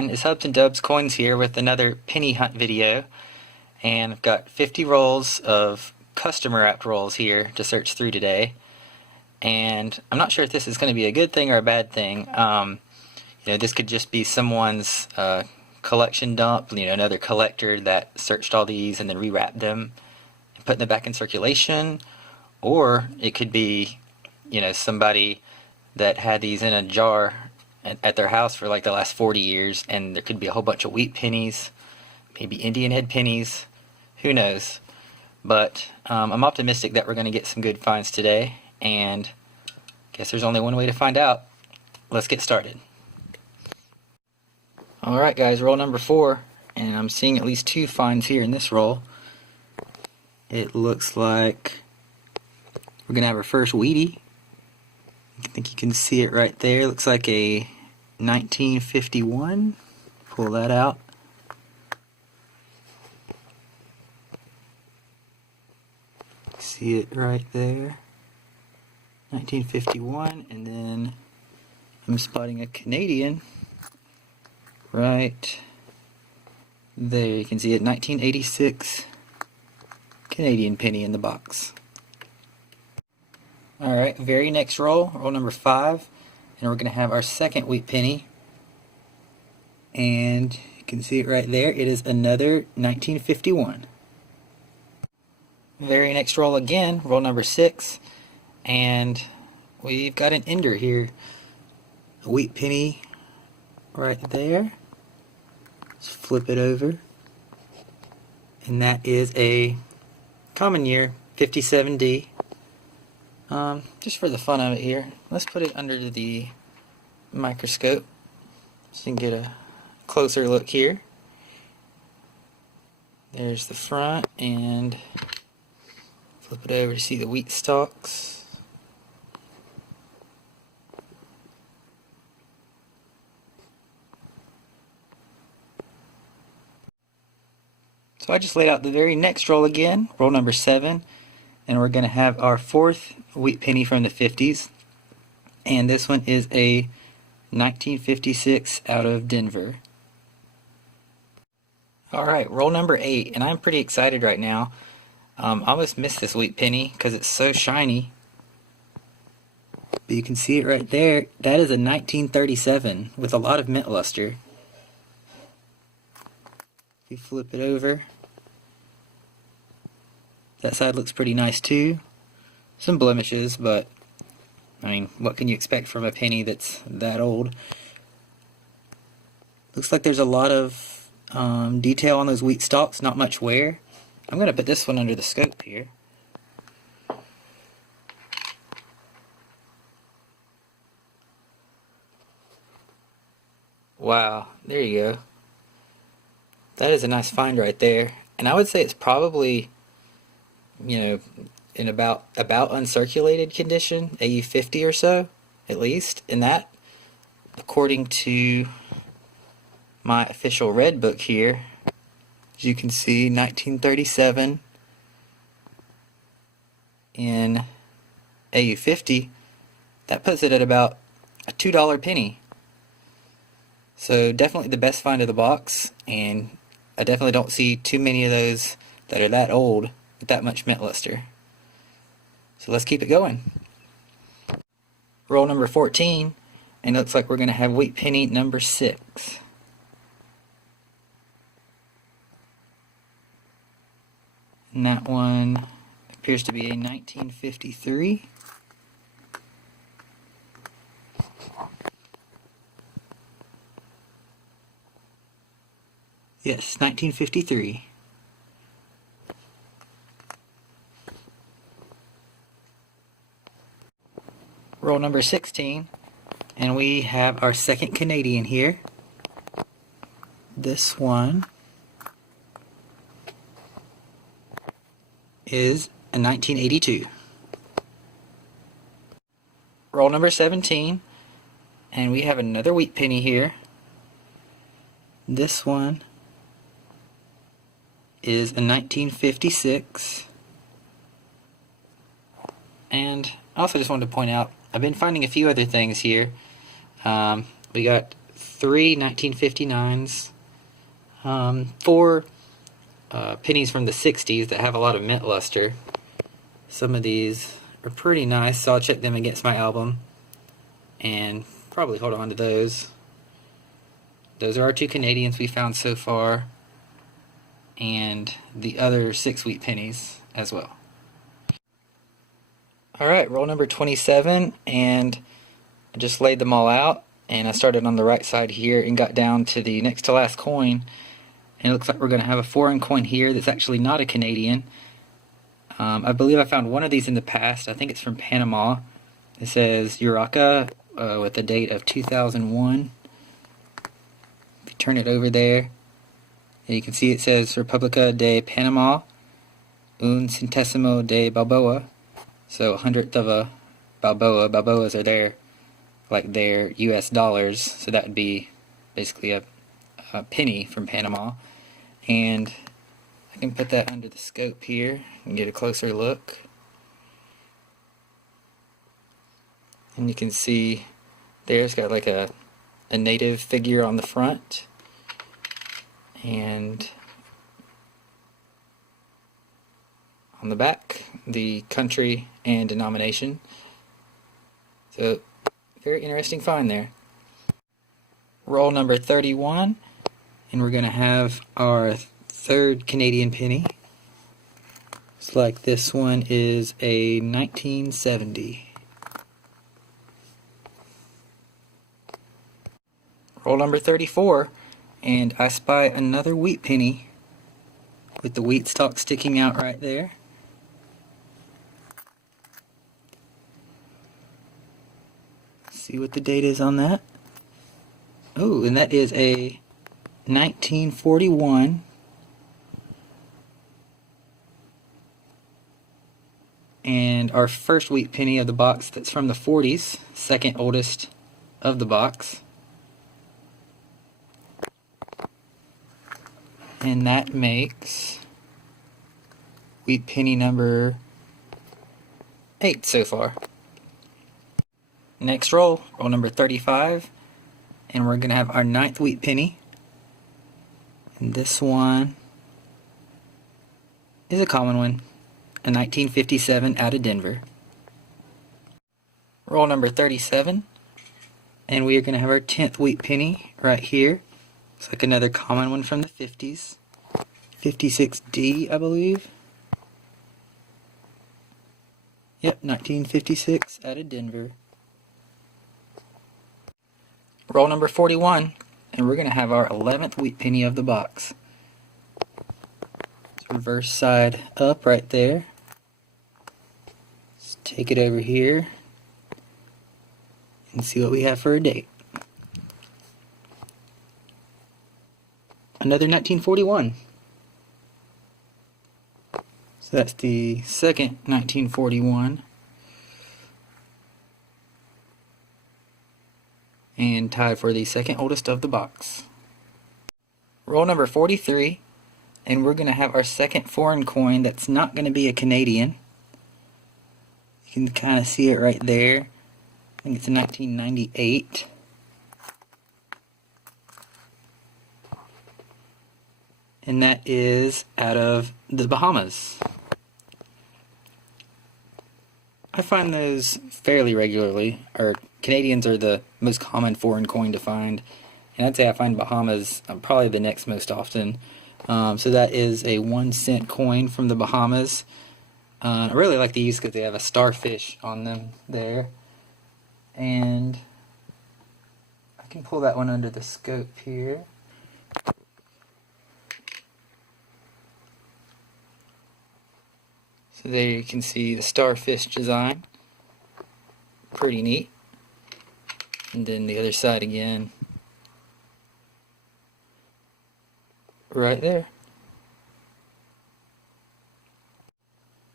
everyone, it's Hubs and Dubs Coins here with another penny hunt video, and I've got 50 rolls of customer wrapped rolls here to search through today, and I'm not sure if this is going to be a good thing or a bad thing. This could just be someone's collection dump, another collector that searched all these and then rewrapped them and put them back in circulation, or it could be somebody that had these in a jar at their house for like the last 40 years, and there could be a whole bunch of wheat pennies, maybe Indian head pennies, who knows. But I'm optimistic that we're going to get some good finds today, and I guess there's only one way to find out. Let's get started. Alright guys, roll number 4, and I'm seeing at least 2 finds here in this roll. It looks like we're going to have our first Wheatie. I think you can see it right there. Looks like a 1951. Pull that out. See it right there. 1951, and then I'm spotting a Canadian right there. You can see it, 1986 Canadian penny in the box. Alright, very next roll, roll number 5, and we're going to have our second wheat penny, and you can see it right there. It is another 1951. Very next roll again, roll number 6, and we've got an ender here, a wheat penny right there. Let's flip it over, and that is a common year 57D. Just for the fun of it here, let's put it under the microscope so you can get a closer look here. There's the front, and flip it over to see the wheat stalks. So I just laid out the very next roll again, roll number 7. And we're going to have our fourth wheat penny from the 50s, and this one is a 1956 out of Denver. Alright, roll number 8, and I'm pretty excited right now. I almost missed this wheat penny because it's so shiny, but you can see it right there. That is a 1937 with a lot of mint luster. If you flip it over, that side looks pretty nice too. Some blemishes, but I mean, what can you expect from a penny that's that old? Looks like there's a lot of detail on those wheat stalks, not much wear. I'm going to put this one under the scope here. Wow, there you go. That is a nice find right there. And I would say it's probably, in about uncirculated condition, AU50 or so, at least. And that, according to my official red book here, as you can see, 1937 in AU50, that puts it at about a $2 penny. So definitely the best find of the box, and I definitely don't see too many of those that are that old with that much mint luster. So let's keep it going. Roll number 14, and it looks like we're going to have wheat penny number 6. And that one appears to be a 1953. Yes, 1953. Roll number 16, and we have our second Canadian here. This one is a 1982. Roll number 17, and we have another wheat penny here. This one is a 1956. And I also just wanted to point out, I've been finding a few other things here. We got 3 1959s, 4 pennies from the 60s that have a lot of mint luster. Some of these are pretty nice, so I'll check them against my album and probably hold on to those. Those are our 2 Canadians we found so far, and the other 6 wheat pennies as well. Alright, roll number 27, and I just laid them all out, and I started on the right side here and got down to the next to last coin, and it looks like we're going to have a foreign coin here that's actually not a Canadian. I believe I found one of these in the past. I think it's from Panama. It says Uraca with the date of 2001. If you turn it over there, and you can see it says República de Panamá, un centésimo de Balboa. So 100th of a Balboa. Balboas are their US dollars, so that would be basically a penny from Panama. And I can put that under the scope here and get a closer look. And you can see there's got like a native figure on the front, and on the back the country and denomination. So very interesting find there. Roll number 31, and we're going to have our 3rd Canadian penny. Looks like this one is a 1970. Roll number 34, and I spy another wheat penny with the wheat stalk sticking out right there. See what the date is on that. Oh, and that is a 1941. And our first wheat penny of the box that's from the 40s, second oldest of the box. And that makes wheat penny number 8 so far. Next roll, roll number 35, and we're going to have our 9th wheat penny. And this one is a common one, a 1957 out of Denver. Roll number 37, and we are going to have our 10th wheat penny right here. Looks like another common one from the 50s. 56D, I believe. Yep, 1956 out of Denver. Roll number 41, and we're going to have our 11th wheat penny of the box. Reverse side up right there. Let's take it over here and see what we have for a date. Another 1941. So that's the second 1941. And tied for the second oldest of the box. Roll number 43, and we're going to have our second foreign coin that's not going to be a Canadian. You can kind of see it right there. I think it's a 1998. And that is out of the Bahamas. I find those fairly regularly. Or Canadians are the most common foreign coin to find, and I'd say I find Bahamas probably the next most often. So that is a 1-cent coin from the Bahamas. I really like these because they have a starfish on them there, and I can pull that one under the scope here. So there you can see the starfish design. Pretty neat. And then the other side again. Right there.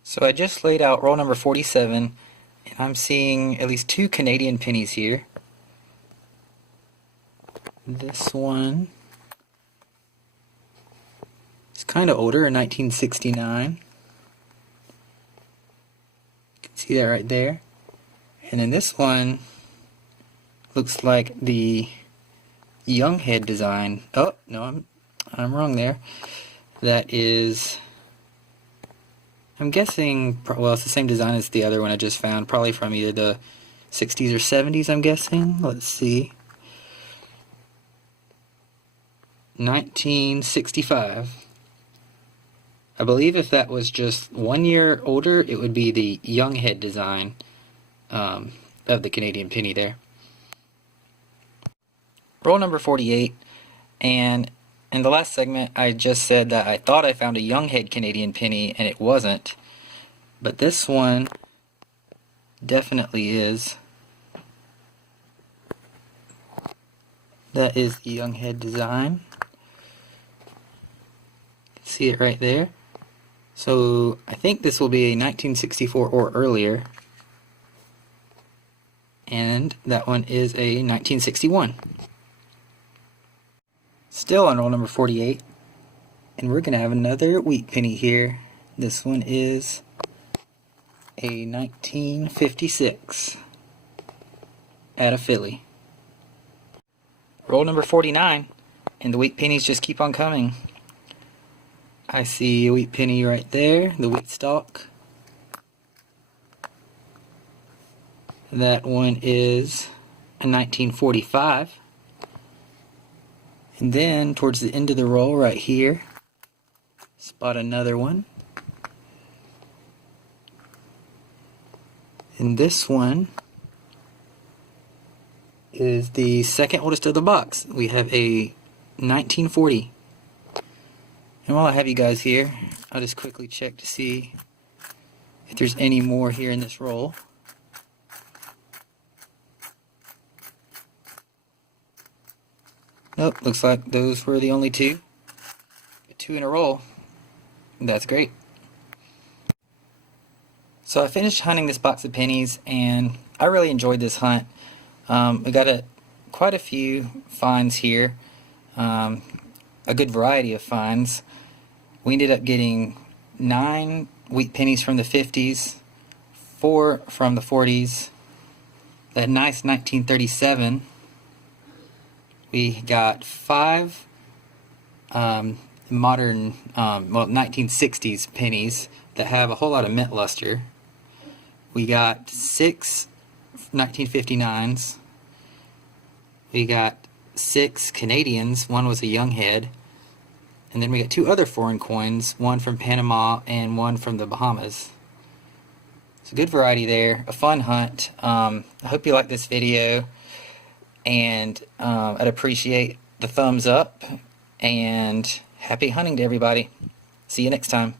So I just laid out roll number 47, and I'm seeing at least 2 Canadian pennies here. This one is kind of older, a 1969. You can see that right there. And then this one looks like the young head design. Oh, no, I'm wrong there. That is, I'm guessing, well, it's the same design as the other one I just found, probably from either the 60s or 70s, I'm guessing. Let's see. 1965. I believe if that was just 1 year older, it would be the young head design of the Canadian penny there. Roll number 48, and in the last segment I just said that I thought I found a young head Canadian penny, and it wasn't. But this one definitely is. That is the young head design. See it right there. So I think this will be a 1964 or earlier. And that one is a 1961. Still on roll number 48. And we're going to have another wheat penny here. This one is a 1956 at a Philly. Roll number 49, and the wheat pennies just keep on coming. I see a wheat penny right there, the wheat stalk. That one is a 1945. And then towards the end of the roll right here, spot another one. And this one is the second oldest of the box. We have a 1940. And while I have you guys here, I'll just quickly check to see if there's any more here in this roll. Nope, looks like those were the only two. 2 in a roll. That's great. So I finished hunting this box of pennies, and I really enjoyed this hunt. We got quite a few finds here, a good variety of finds. We ended up getting 9 wheat pennies from the 50s, 4 from the 40s, that nice 1937. We got 5 modern, 1960s pennies that have a whole lot of mint luster. We got 6 1959s. We got 6 Canadians. One was a young head. And then we got 2 other foreign coins, one from Panama and one from the Bahamas. It's a good variety there, a fun hunt. I hope you like this video, and I'd appreciate the thumbs up, and happy hunting to everybody. See you next time.